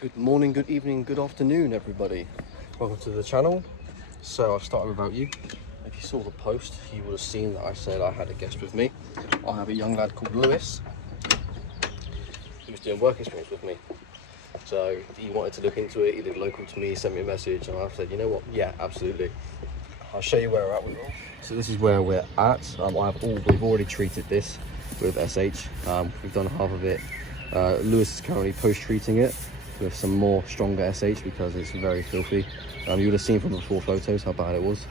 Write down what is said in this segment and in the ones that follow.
Good morning, good evening, good afternoon, everybody. Welcome to the channel. So I'll start without you. If you saw the post, you would have seen that I said I had a guest with me. I have a young lad called Lewis who's doing work experience with me. So he wanted to look into it. He lived local to me, sent me a message, and I said, you know what? Yeah, absolutely. I'll show you where we're at with it. So this is where we're at. We've already treated this with SH. We've done half of it. Lewis is currently post-treating it with some more stronger SH because it's very filthy. You would have seen from the before photos how bad it was.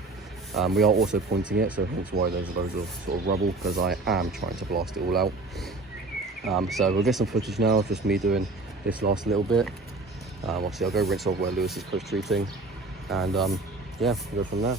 We are also pointing it, so hence why there's loads of sort of rubble, because I am trying to blast it all out. So we'll get some footage now of just me doing this last little bit. Obviously I'll go rinse off where Lewis is post-treating, and yeah, we'll go from there.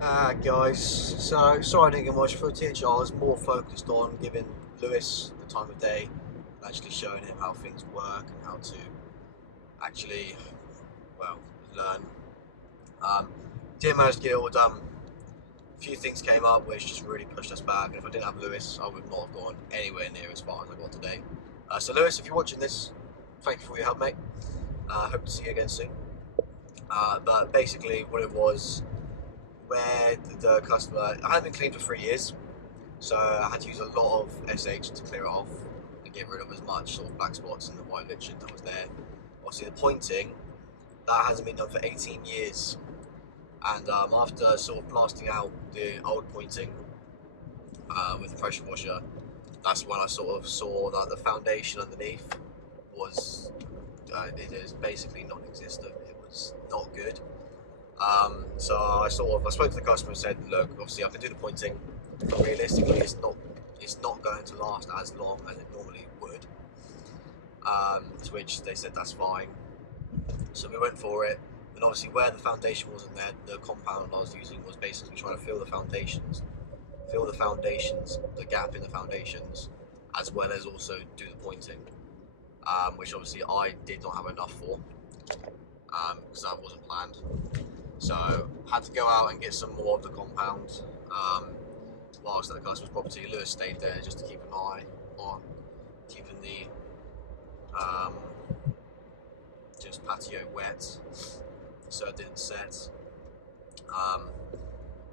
Guys, so sorry I didn't get much footage. I was more focused on giving Lewis the time of day and actually showing him how things work and how to actually, well, learn. Um, didn't manage to get it all done. A few things came up which just really pushed us back, and if I didn't have Lewis, I would not have gone anywhere near as far as I got today. So Lewis, if you're watching this, thank you for your help, mate. Hope to see you again soon. But basically what it was, where the customer, I hadn't been cleaned for 3 years, so I had to use a lot of SH to clear it off and get rid of as much sort of black spots and the white lynching that was there. Obviously the pointing, that hasn't been done for 18 years, and after sort of blasting out the old pointing with the pressure washer, that's when I sort of saw that the foundation underneath was, it is basically non-existent. It was not good. So I spoke to the customer and said, look, obviously I can do the pointing, but realistically it's not going to last as long as it normally would. To which they said that's fine. So we went for it, and obviously where the foundation wasn't there, the compound I was using was basically trying to fill the foundations, the gap in the foundations, as well as also do the pointing, which obviously I did not have enough for, because that wasn't planned. So had to go out and get some more of the compound whilst at the customer's property. Lewis stayed there just to keep an eye on keeping the just patio wet so it didn't set.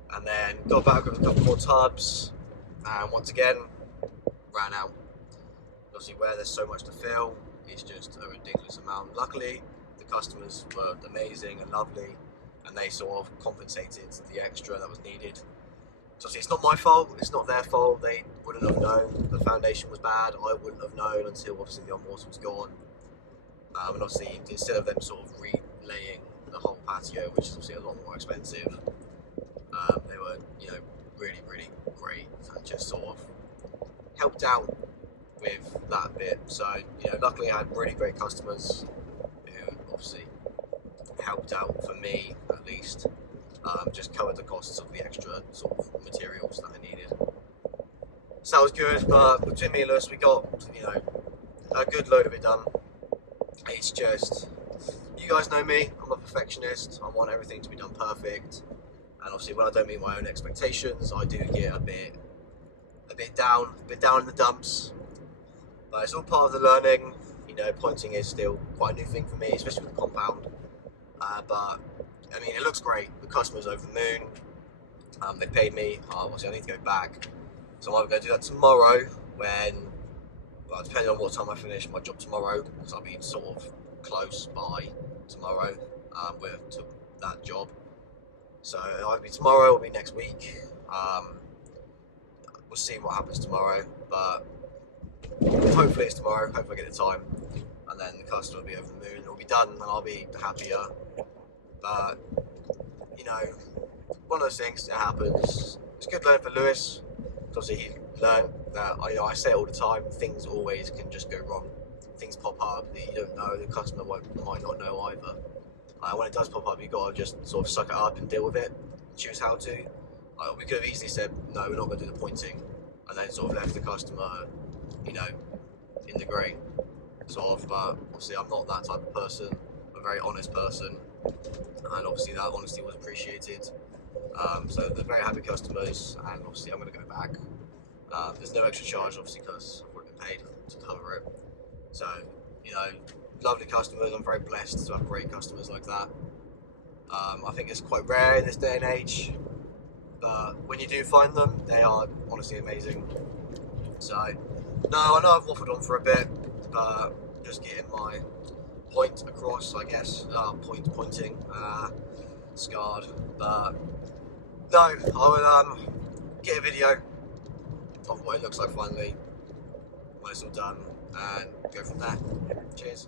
And then got back with a couple more tubs, and once again ran out. Obviously where there's so much to fill, it's just a ridiculous amount. Luckily the customers were amazing and lovely, and they sort of compensated the extra that was needed. So obviously it's not my fault, it's not their fault. They wouldn't have known the foundation was bad. I wouldn't have known until obviously the on-water was gone. And obviously instead of them sort of relaying the whole patio, which is obviously a lot more expensive, they were, you know, really, really great and just sort of helped out with that bit. So, you know, luckily I had really great customers who obviously helped out for me at least, just covered the costs of the extra sort of materials that I needed. So that was good, but between me and Lewis we got, you know, a good load of it done. It's just, you guys know me, I'm a perfectionist, I want everything to be done perfect, and obviously when I don't meet my own expectations I do get a bit down in the dumps, but it's all part of the learning. You know, pointing is still quite a new thing for me, especially with the compound. But I mean, it looks great. The customer's over the moon. They paid me. Obviously, I need to go back, so I'm going to do that tomorrow. Well, depending on what time I finish my job tomorrow, because I'll be sort of close by tomorrow to that job. So it'll either be tomorrow or be next week. We'll see what happens tomorrow, but hopefully it's tomorrow. Hopefully I get the time, and then the customer will be over the moon. It'll be done, and I'll be happier. But you know, one of those things, it happens. It's good learning for Lewis. Obviously, he learned that I say it all the time. Things always can just go wrong. Things pop up that you don't know. The customer might not know either. When it does pop up, you got to just sort of suck it up and deal with it. Choose how to. We could have easily said no, we're not going to do the pointing, and then sort of left the customer, you know, in the grey, sort of. But obviously, I'm not that type of person. I'm a very honest person, and obviously that honesty was appreciated. So they're very happy customers, and obviously I'm going to go back. There's no extra charge, obviously, because I've already been paid to cover it. So, you know, lovely customers. I'm very blessed to have great customers like that. I think it's quite rare in this day and age, but when you do find them, they are honestly amazing. So, no, I know I've waffled on for a bit, but just getting my point across, I guess. Pointing, scarred. But no, I will get a video of what it looks like finally when it's all done, and go from there. Cheers.